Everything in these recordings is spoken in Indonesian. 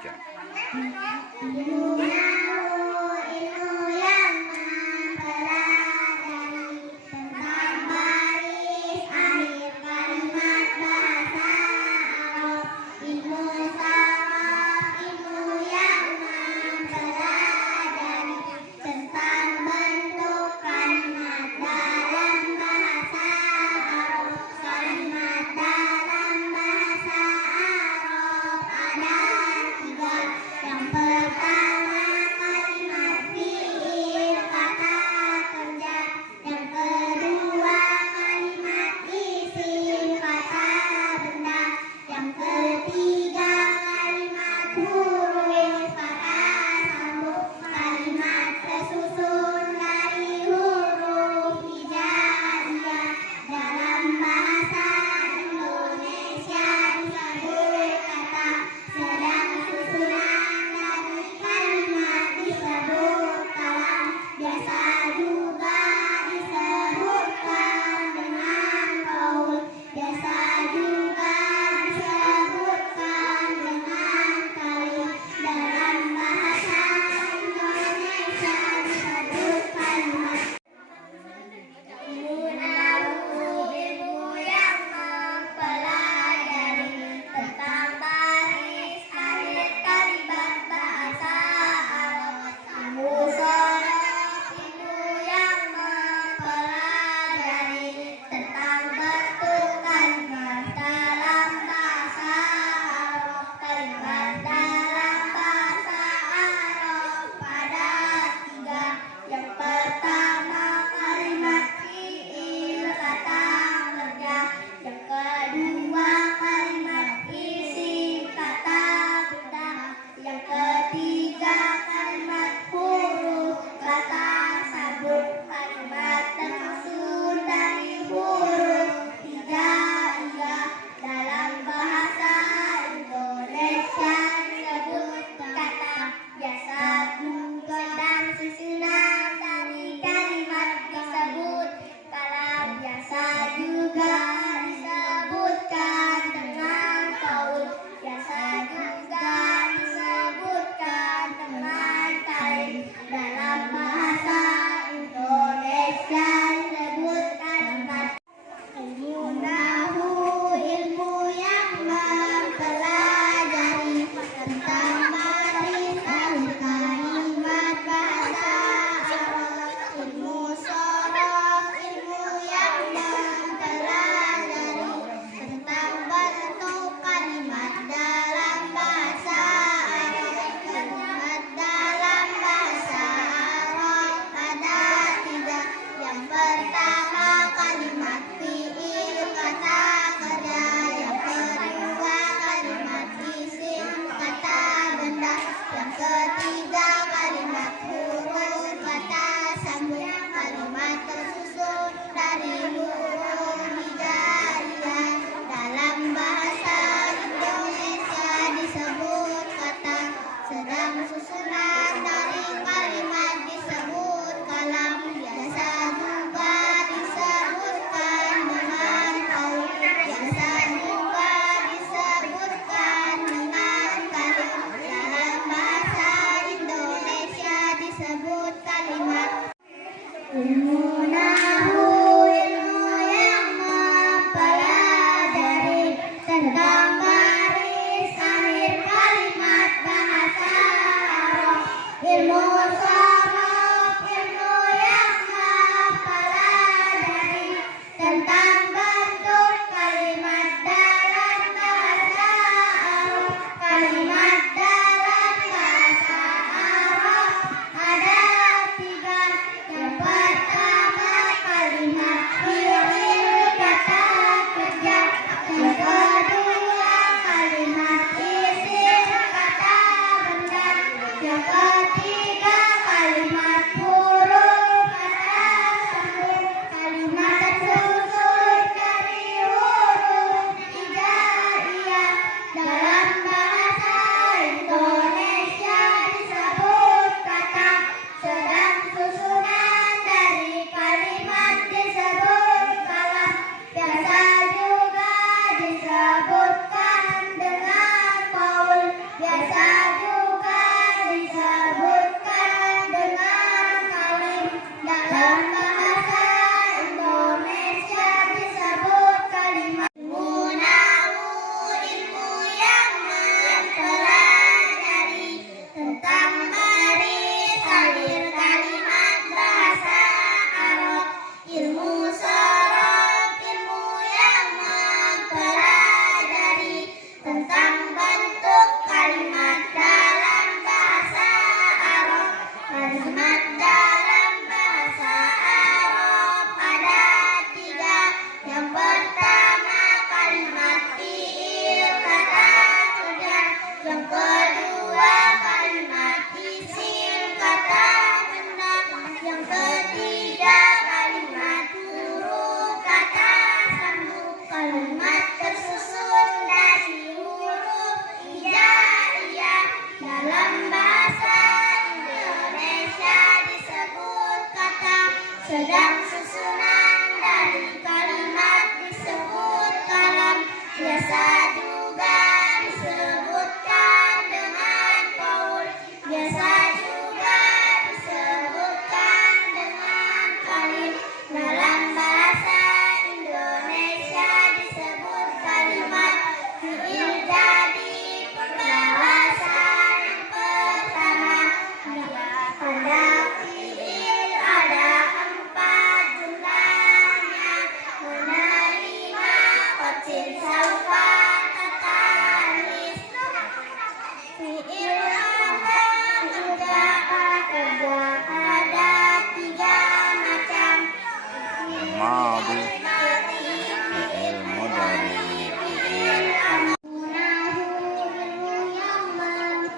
Ija.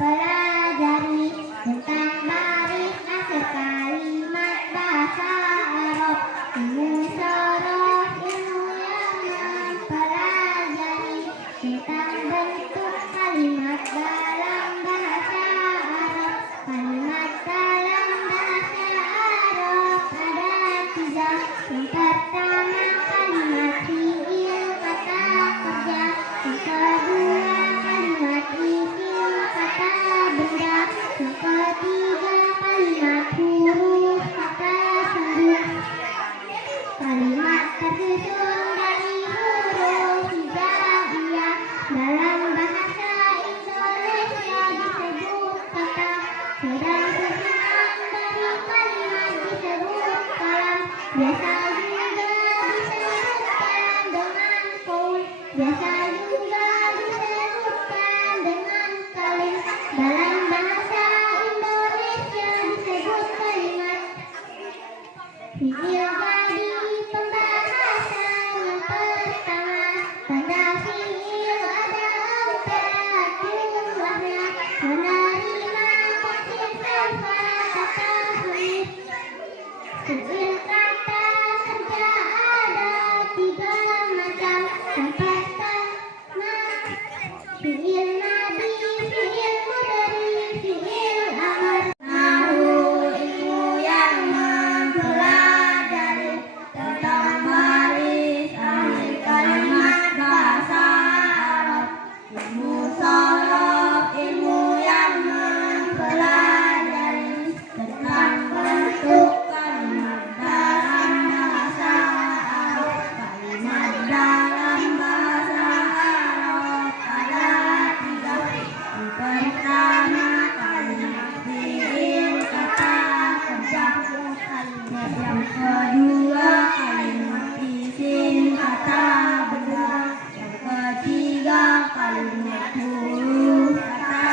mempelajari tentang baris akhir kalimat bahasa Arab. Ilmu sorof, ilmu yang mempelajari tentang bentuk kalimat dalam bahasa Arab. Kalimat dalam bahasa Arab ada tiga. Yang pertama kalimat fi'il kata kerja. Yang kedua kalimat isim kata benda. Yang ketiga kalimat huruf kata sungguh. Kalimat tersusun dari huruf hijaiyah dalam bahasa Indonesia disebut kata. Sedang susunan dari kalimat disebut kalam. Biasa juga disebutkan dengan qaul. Biasa juga disebutkan dengan kalim. Dalam bahasa Indonesia disebut kalimat fi'il. Jadi pembahasan yang pertama, tanda fi'il ada 4 jumlahnya. Menerima tafsir sawfa kata hunis. Fi'il kata kerja ada 3 macam. Yang pertama fi'il nabi, fi'il mudhari, fi'il amr. Nahu ilmu yang mempelajari tentang baris akhir kalimat bahasa Arab. Ilmu sorof, ilmu yang mempelajari tentang bentuk kalimat dalam bahasa Arab. Kalimat dalam bahasa Arab ada 3. Yang pertama kalimat fi'il kata kerja. Yang kedua kalimat isim kata benda. Yang ketiga kalimat huruf kata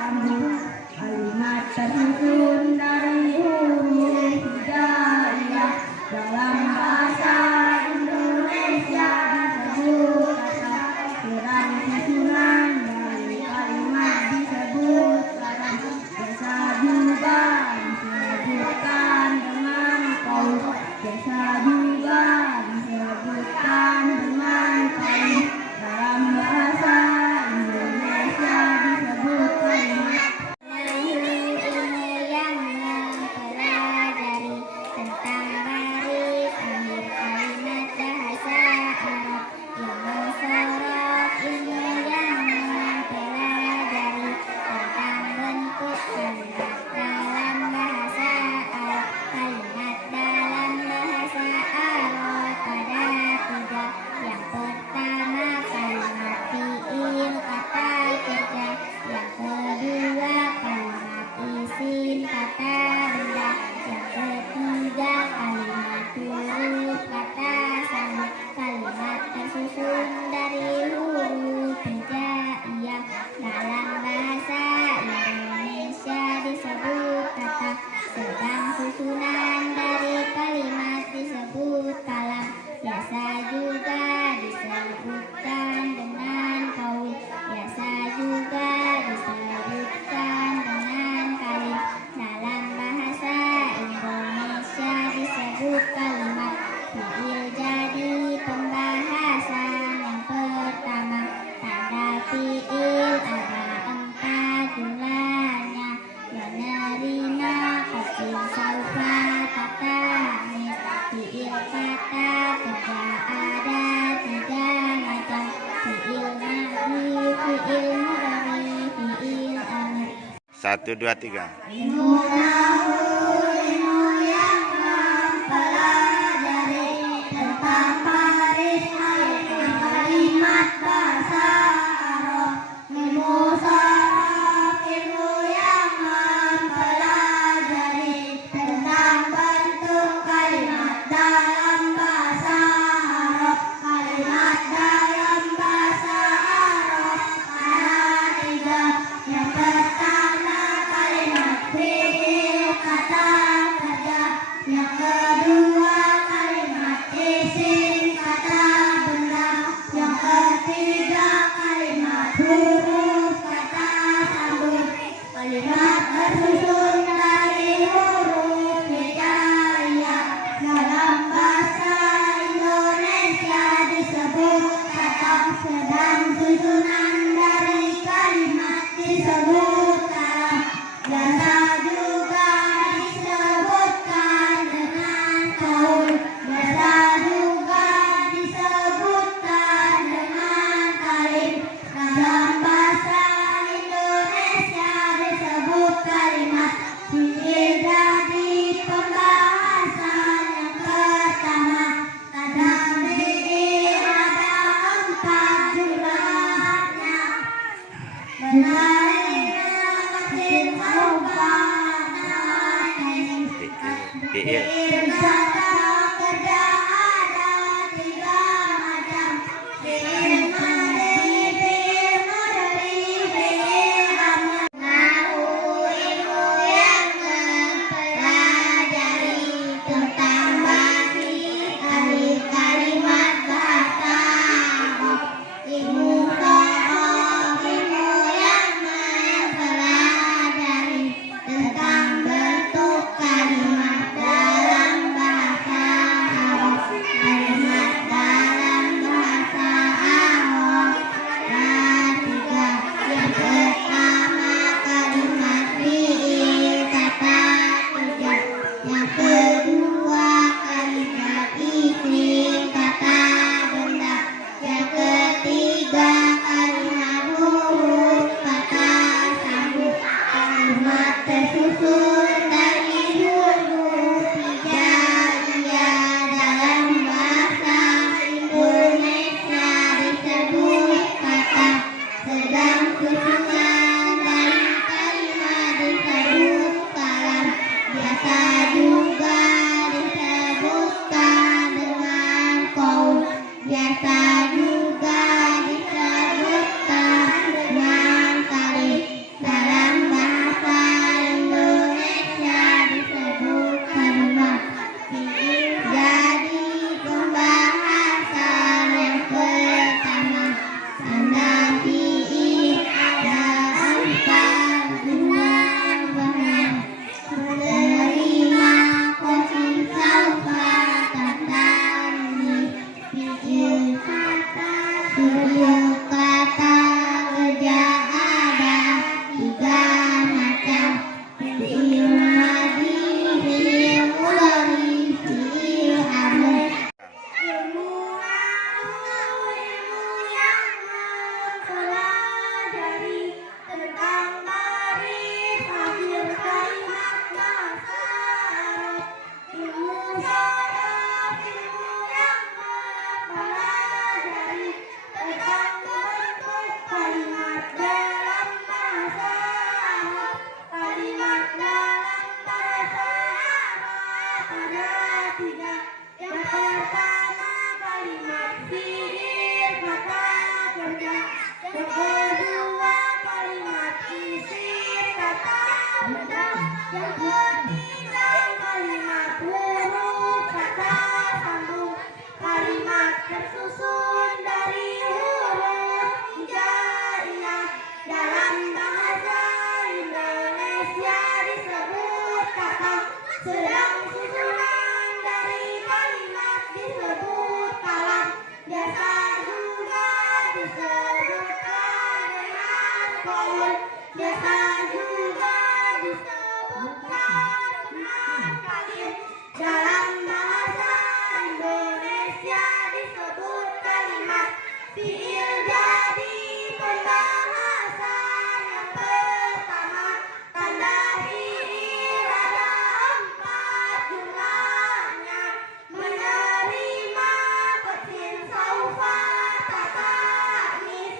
sambung. Kalimat tersusun dari huruf hijaiyah dalam bahasa Indonesia disebut kata. Sedang susunan dari kalimat disebut kalam. Biasa juga disebutkan dengan qaul. Biasa juga disebutkan dengan kalim. Dalam bahasa Indonesia disebut kalimat. Ilmu yang mempelajari tentang baris akhir kalimat bahasa Arab. Ilmu sorof, ilmu yang mempelajari tentang bentuk kalimat dalam bahasa Arab. Kalimat dalam bahasa Arab ada 3. Yang pertama kalimat fi'il kata kerja. Yang kedua kalimat isim kata benda. Yang ketiga kalimat huruf kata sambung. Kalimat tersusun dari huruf hijaiyah dalam bahasa Indonesia disebut kata. Sedang susunan dari kalimat disebut kalam. Biasa juga disebutkan dengan qaul. Biasa juga disebutkan dengan kalim. Dalam bahasa Indonesia disebut kalimat fi'il. Jadi pembahasan yang pertama, tanda fi'il ada 4 jumlahnya. Menerima tafsir sawfa kata hunis. Fi'il kata kerja ada 3 macam. Fi'il nabi, fi'il mudhari, fi'il amr. 1, 2, 3. Ilmu nahu, ilmu yang mempelajari tentang baris akhir kalimat bahasa Arab. Ilmu sorof, ilmu yang mempelajari tentang bentuk kalimat dalam bahasa Arab. Kalimat dalam bahasa Arab ada 3. Yang pertama kalimat fi'il kata Fiil. Fiil kata kerja ada 3 macam. Fiil madhi, fiil mudhari, fiil amr. Nahu ilmu yang mempelajari tentang basis kalimat bahasa Arab. Ilmu sorof, ilmu yang mempelajari tentang bentuk kalimat dalam bahasa Arab. Kalimat dalam bahasa Arab ada 3. Yang pertama kalimat fiil kata kerja. Yang kedua kalimat isim kata benda. Yang ketiga kalimat huruf kata sambung. Kalimat tersusun dari huruf hijaiyah dalam bahasa Indonesia disebut kata. Sedang susunan dari kalimat disebut kalam. Biasa juga disebutkan dengan qaul. Biasa juga disebutkan dengan kalim. Dalam bahasa Indonesia disebut kalimat. Fiil jadi pembahasan yang pertama. Tanda fiil ada 4 dengan bahan. Menerima qasim saufa kata ini. Fiil kata kerja ada 3 macam. Fiil madhi, fiil mudhari, fiil amr. Ilmu yang mempelajari tentang baris akhir kalimat bahasa Arab. Ilmu sorof, ilmu yang mempelajari tentang bentuk kalimat dalam bahasa Arab. Kalimat dalam bahasa Arab ada 3. Yang pertama kalimat fiil kata kerja. Yang kedua kalimat isim kata benda. Yang ketiga kalimat huruf kata sambung. Kalimat tersusun dari huruf hijaiyah dalam bahasa Indonesia disebut kata. Sedang susunan dari kalimat disebut kalam. Biasa juga disebutkan dengan qaul. Biasa juga disebutkan dengan kalim. Dalam bahasa Indonesia disebut kalimat. Fiil jadi pembahasan yang pertama. Tanda fiil ada 4 jumlahnya. Menerima qasim saufa kata nis.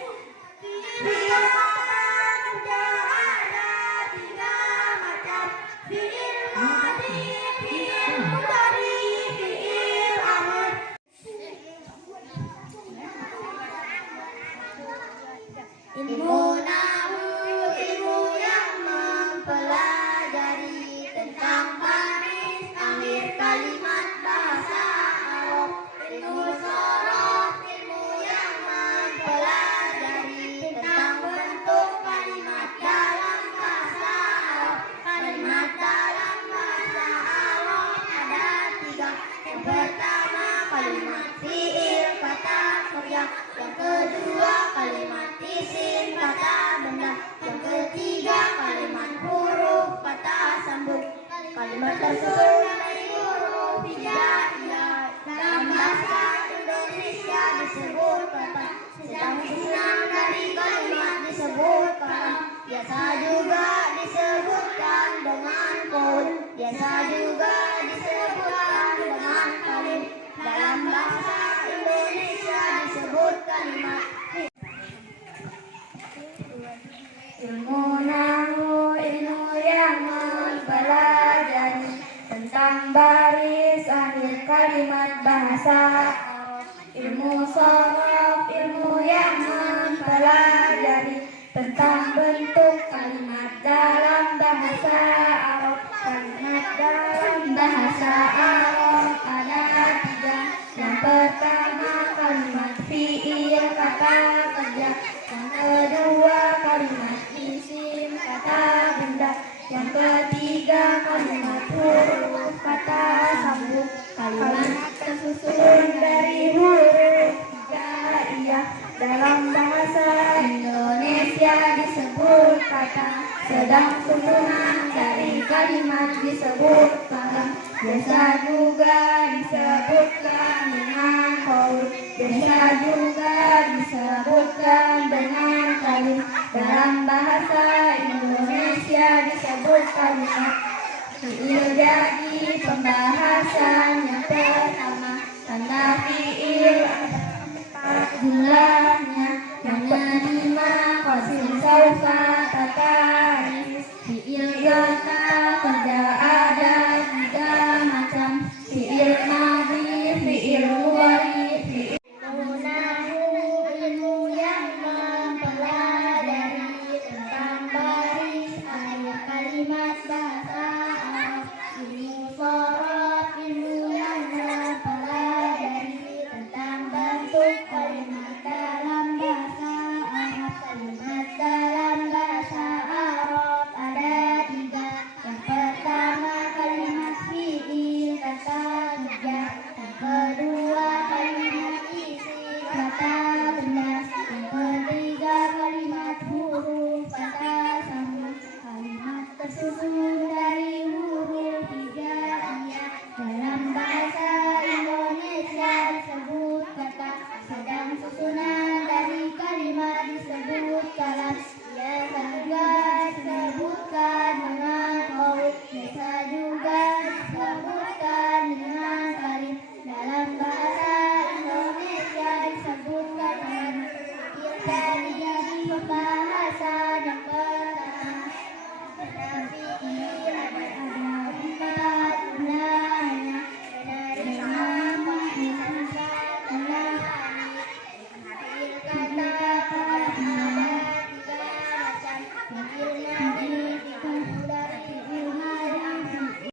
Fiil kata kerja ada 3 macam. Fiil madhi, fiil mudhari, fiil amr. Ilmu nahu, ilmu yang mempelajari tentang baris akhir kalimat bahasa Arab. Ilmu sorof, ilmu yang mempelajari tentang bentuk kalimat dalam bahasa Arab. Kalimat dalam bahasa Arab ada 3. Yang pertama kalimat fiil kata kerja. Yang kedua kalimat isim kata benda. Yang ketiga kalimat huruf kata sambung. Kalimat tersusun dari huruf hijaiyah dalam bahasa Indonesia disebut kata. Sedang susunan dari kalimat disebut kalam. Biasa juga disebutkan dengan qaul. Biasa juga disebutkan dengan kalim. Dalam bahasa Indonesia disebut kalimat. Ilmu nahu, ilmu yang mempelajari tentang bahasa Arab. Ilmu sorof, ilmu yang mempelajari tentang bentuk kalimat dalam bahasa Arab. Kalimat dalam bahasa Arab ada tiga. Yang pertama kalimat fi'il, kata kerja. Yang kedua kalimat isim, kata benda. Yang ketiga kalimat huruf, kata sambung. Kalimat tersusun dari huruf hijaiyah. Dalam bahasa Indonesia disebut kata, sedang susunan dari kalimat disebut kata. Biasa juga disebutkan dengan qaul, biasa juga disebutkan dengan kalim. Dalam bahasa Indonesia disebut kalimat. Fi'il jadi pembahasan yang pertama. Tanda fi'il jumlahnya yang 5, qasim, saufa,